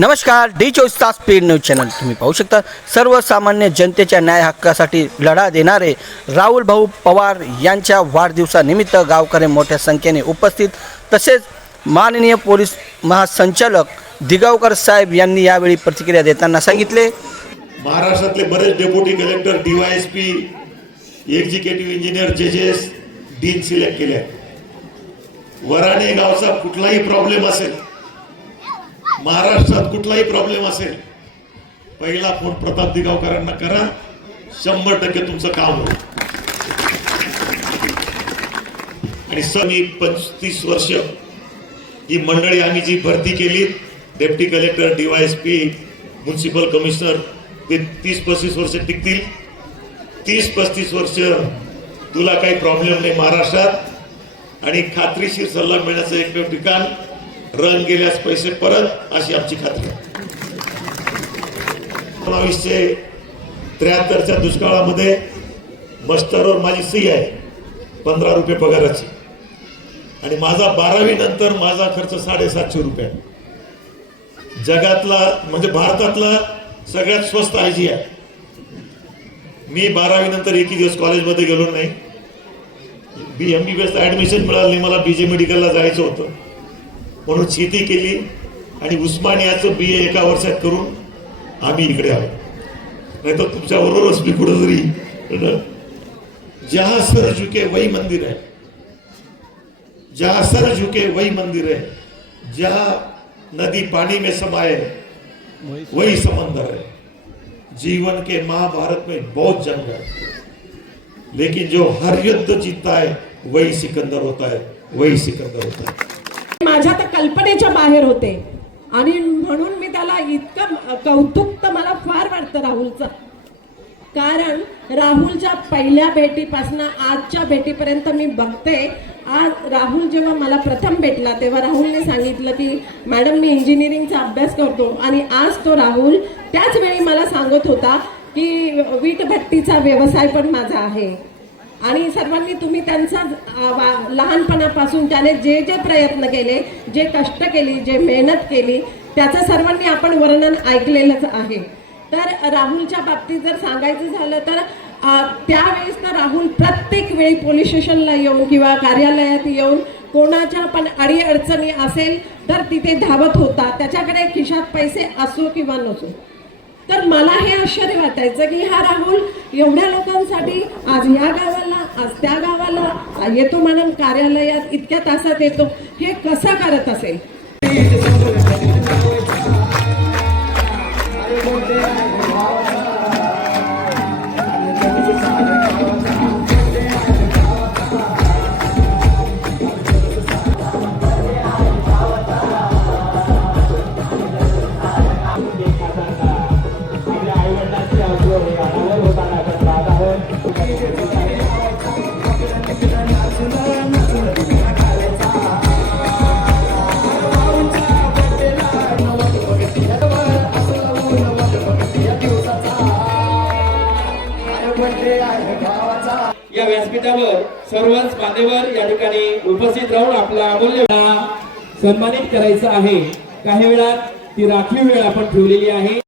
नमस्कार, डी24 speed news channel तुम्ही पाहू शकता। सर्वसामान्य जनतेच्या न्याय हक्कासाठी लढा देणारे राहुल भाऊ पवार यांच्या वाढदिवसानिमित्त गावकरी मोठ्या संख्येने उपस्थित। तसेच माननीय पोलीस महासंचालक दिगावकर साहेब यांनी यावेळी प्रतिक्रिया देताना सांगितले, महाराष्ट्रातले बरेच deputy collector, DySP, executive engineer, जजेस, डीन सिलेक्ट केले। वराणे गावचा कुठलाही प्रॉब्लेम असेल, महाराष्ट्रात कुठलाही प्रॉब्लेम असेल, पहिला फोन प्रताप दिगावकरांना करा, 100% तुमचं काम होईल। आणि समी 35 वर्ष ही मंडळी आम्ही जी भरती केली, deputy collector, DySP, municipal commissioner, ते 30-35 वर्ष टिकतील। 30-35 वर्ष तुला काही प्रॉब्लेम नाही महाराष्ट्रात, आणि खात्रीशीर सल्ला मिळण्याचं एकमेव ठिकाण रन गेल्यास पैसे परत, अशी आमची खात्री। 1973च्या दुष्काळामध्ये मस्टरवर माझी सही आहे 15 रुपये पगाराची, आणि माझा 12वी नंतर माझा खर्च 750 रुपये। जगातला म्हणजे भारतातला सगळ्यात स्वस्त आयजी आहे। मी 12वी नंतर एकही दिवस कॉलेजमध्ये गेलो नाही। MBBS ऍडमिशन मिळालं नाही, मला BJ मेडिकलला जायचं होतं, म्हणून शेती केली आणि उस्मानियाचं BA एका वर्षात करून आम्ही इकडे आलो। नाही तर तुमच्या बरोबरच मी कुठं जरी, जहां सर झुके वही मंदिर है, जहां सर झुके वही मंदिर है, जहां नदी पानी में समाये वही समंदर है। जीवन के महाभारत में बहुत जंग है, लेकिन जो हर युद्ध जीतता है वही सिकंदर होता है, वही सिकंदर होता है। माझ्या तर कल्पनेच्या बाहेर होते, आणि म्हणून मी त्याला इतकं कौतुक तर मला फार वाटतं राहुलचं। कारण राहुलच्या पहिल्या भेटीपासून आजच्या भेटीपर्यंत मी बघते। आज राहुल जेव्हा मला प्रथम भेटला तेव्हा राहुलने सांगितलं की मॅडम मी इंजिनिअरिंगचा अभ्यास करतो, आणि आज तो राहुल त्याच वेळी मला सांगत होता की वीटभट्टीचा व्यवसाय पण माझा आहे। आणि सर्वांनी तुम्ही त्यांचा लहानपणापासून त्याने जे जे प्रयत्न केले, जे कष्ट केली, जे मेहनत केली, त्याचं सर्वांनी आपण वर्णन ऐकलेलंच आहे। तर राहुलच्या बाबतीत जर सांगायचं झालं तर त्यावेळेस तर राहुल प्रत्येक वेळी पोलीस स्टेशनला येऊन किंवा कार्यालयात येऊन कोणाच्या पण अडीअडचणी असेल तर तिथे धावत होता, त्याच्याकडे खिशात पैसे असो किंवा नसो। तर मला हे आश्चर्य वाटायचं की हा राहुल एवढ्या लोकांसाठी आज ह्या गावाला, आज त्या गावाला येतो, म्हणून कार्यालयात इतक्या तासात येतो, हे कसं करत असेल। या व्यासपीठावर सर्वच मान्यवर या ठिकाणी उपस्थित राहून आपला अमूल्य सन्मानित करायचं आहे। काही वेळात ती राखीव वेळ आपण ठेवलेली आहे।